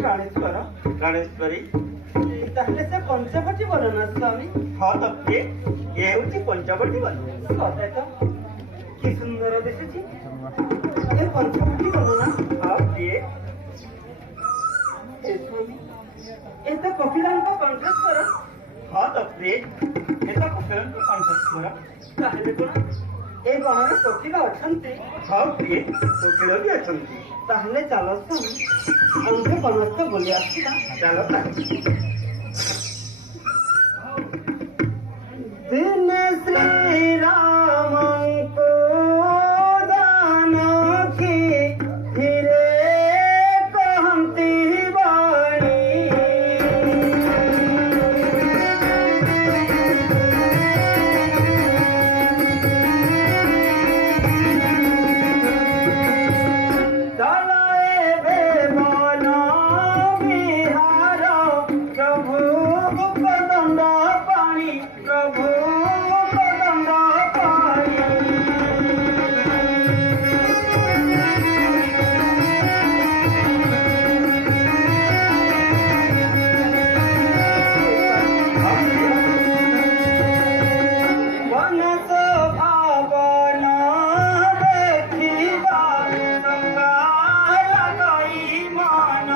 प्राणेश्वर प्राणेश्वरी ତାହେଲେ ସେ ପଞ୍ଚବଟୀ ବନ ନା ସ୍ୱାମୀ? ହଁ ତ କିଏ ଇଏ ହେଉଛି ପଞ୍ଚବଟୀ ବନ। ସତେ ତ କି ସୁନ୍ଦର ଦିଶୁଛି ଏ ପଞ୍ଚବଟୀ ବନ ନା? ହଁ କିଏ ଏ ସ୍ୱାମୀ ଏ ତ କୋକିଳଙ୍କ କଣ୍ଠସ୍ୱର। ହଁ ତ କିଏ ଏ ତ କୋକିଳଙ୍କ କଣ୍ଠସ୍ୱର। ତାହେଲେ କଣ ଏ ବନରେ କୋକିଳ ଅଛନ୍ତି? ହଁ କିଏ କୋକିଳ ବି ଅଛନ୍ତି। ତାହେଲେ ଚାଲ ସ୍ୱାମୀ ଆମ୍ଭେ ବନସ୍ଥ ବୁଲି ଆସିବା। ଚାଲ ତାହେଲେ। ଦିନେ ଶ୍ରୀରାମଙ୍କୁ ଜାନକୀ ଧୀରେ କହନ୍ତି ବାଣୀ। ଚାଲ ଏବେ ବନ ବିହାର ପ୍ରଭୁ କଦଣ୍ଡ ପାଣି ପ୍ରଭୁ କଦଣ୍ଡ ପାଣି। ବନ ଶୋଭାବନ ଦେଖିବା ସକାଳଇ ମନ।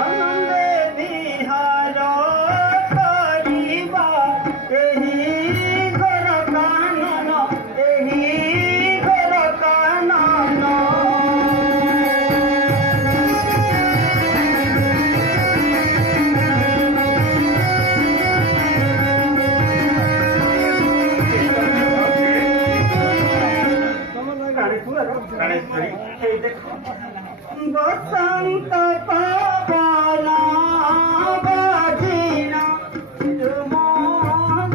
ଆନନ୍ଦେ ବିହାର କରିବା ଏହି ଘର କାନନ ଏହି ଘର କାନନ। प्राणेश्वरी এই দেখো বসন্ত পবন বাজিনা ঝুম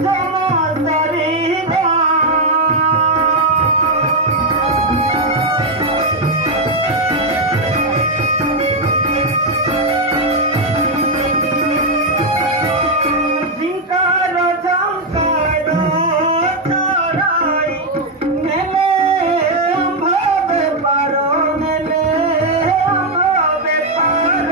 ঝুম সরিদা। ঝিঙ্কার ঝঙ্কার ছড়াই নেলে আম্ভ বেপার নেলে আম্ভ বেপার।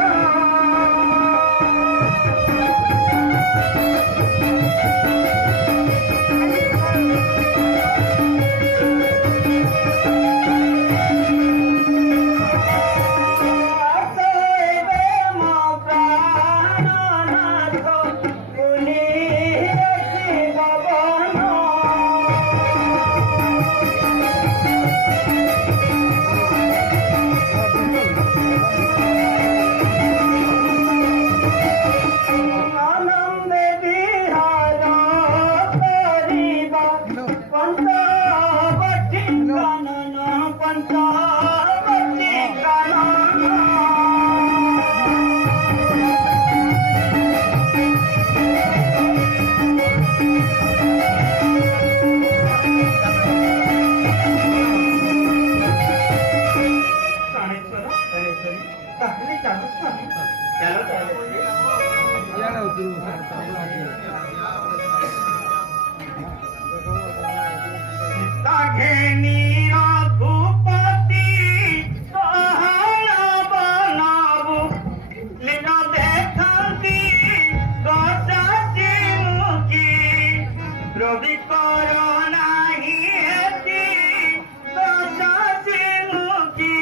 আসবে মো প্রাণনাথ বলি শিব বন। আনন্দে বিহার করিবা পঞ্চবটী কানন পঞ্চবটী কানন। प्राणेश्वर प्राणेश्वरी তাহলে চালু স্বামী ଚାଲ ତାହେଲେ। ঘেনি রঘুপতি সহায় বনাবু লীন দেখান্তি গজাতি মুখী রবি করোনাহি হেতি গজাতি মুখী।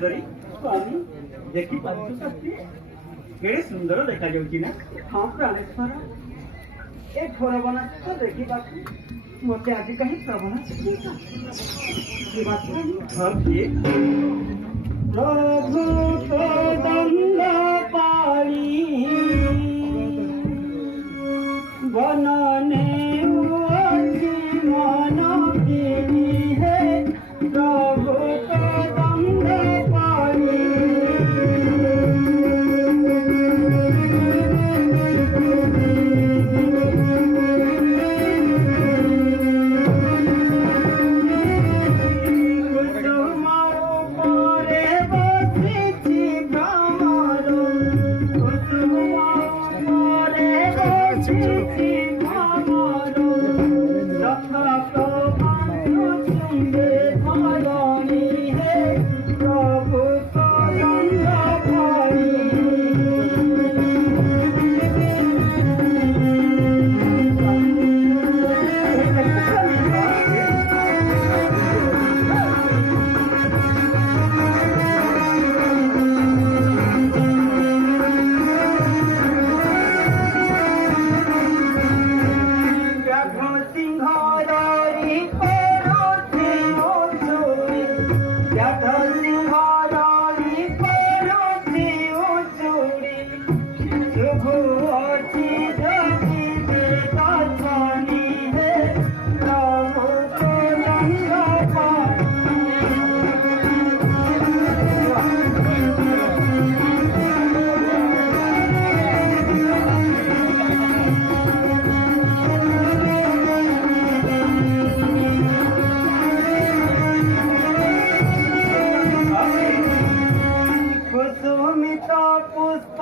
ସୁନ୍ଦରୀ ସ୍ୱାମୀ ଦେଖିପାରୁଛୁ ତ ପ୍ରିୟ କେଡ଼େ ସୁନ୍ଦର ଦେଖାଯାଉଛି ନା ହଁ ପ୍ରାଣେଶ୍ୱର ଏ ଘୋର ବନାସ ଦେଖିବାକୁ ମୋତେ ଆଜି କାହିଁ ପ୍ରବଳ ଶିଖିଛ ହଁ ପ୍ରିୟ ପ୍ରଭୁ ଦଣ୍ଡ ପାଳି বননে উঠি মন কিনি হে প্রভু দণ্ড পালি কুসুমার উপরে বসেছি ভ্রমর কুসুমার উপরে বসেছি পুষ্প